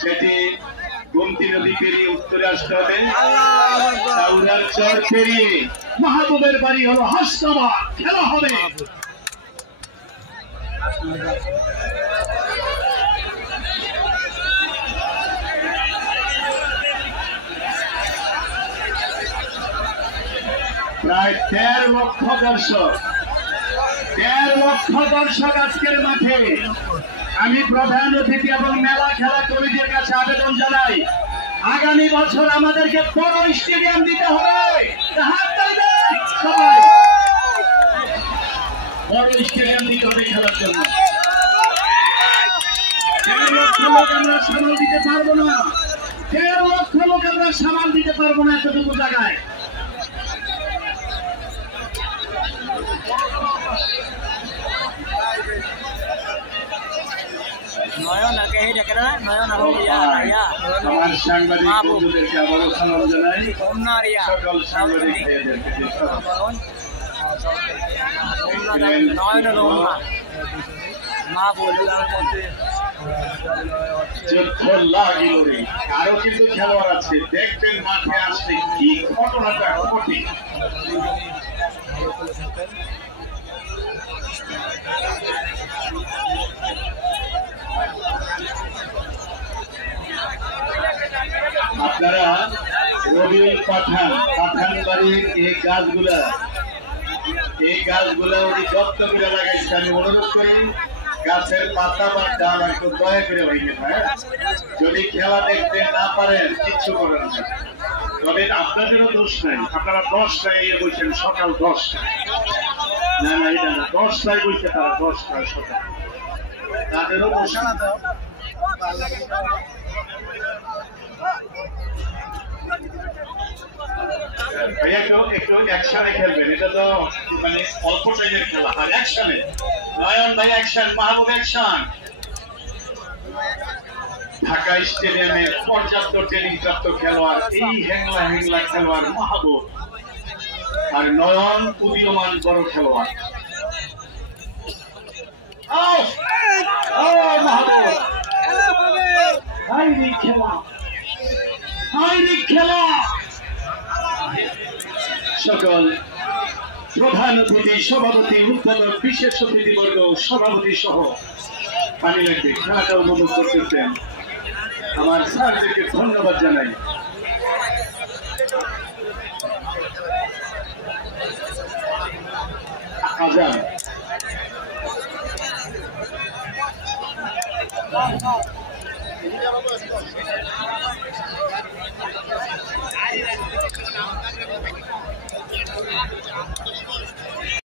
সেটি গোমতী নদী পেরিয়ে উত্তরে আসতে হবে। চাউরার চর পেরিয়ে মাহবুবের বাড়ি হলো হাসনাবাদ, খেলা হবে। প্রায় 13 লক্ষ দর্শক, 13 লক্ষ দর্শক আজকের মাঠে। আমি প্রধান অতিথি এবং মেলা খেলা কমিটির কাছে আবেদন জানাই, আগামী বছর আমাদেরকে বড় স্টেডিয়াম দিতে হবে। সবাই বড় স্টেডিয়াম দিতে হবে খেলার জন্য। 13 লক্ষ লোক আমরা সামাল দিতে পারবো না, 13 লক্ষ লোক আমরা সামাল দিতে পারবো না এতটুকু জায়গায়। আমার সাংবাদিক বন্ধুদেরকে আবারও সালাম জানাই। সকল সাংবাদিক ভাইদেরকে আরো কিন্তু খেলোয়াড় আছে, দেখবেন মাঠে আসলে কি ঘটনাটা ঘটে। আপনারা রবিউল পাঠান বাড়ির এই গাছগুলা উনি যত্ন করে লাগাইছে। আমি অনুরোধ করি গাছের পাতা বা ডাল একটু দয়া করে হইতে পারে। যদি খেলা দেখতে না পারেন কিচ্ছু করেন না, তবে আপনাদেরও দোষ নাই। আপনারা 10টায় এ বলছেন, সকাল 10টায়, না এটা না, 10টায় বলছে তারা, 10টায় সকাল, তাদেরও দোষ না। একটু অ্যাকশনে খেলবেন, এটা তো মানে অল্প টাইমের খেলা। আর অ্যাকশনে নয়ন ভাই অ্যাকশন, মাহবুব অ্যাকশন। ঢাকা স্টেডিয়ামে পর্যাপ্ত ট্রেনিং প্রাপ্ত খেলোয়াড়, এই হ্যাংলা খেলোয়াড় মাহবুব, আর নয়ন উদীয়মান বড় খেলোয়াড়। খেলা সকল প্রধান অতিথি, সভাপতি, উদ্বোধক, বিশেষ অতিথিবর্গ, সভাপতি সহ পানি লাগবে, খেলাটা উপভোগ করতেছেন। আমার স্যারদেরকে ধন্যবাদ জানাই। আজান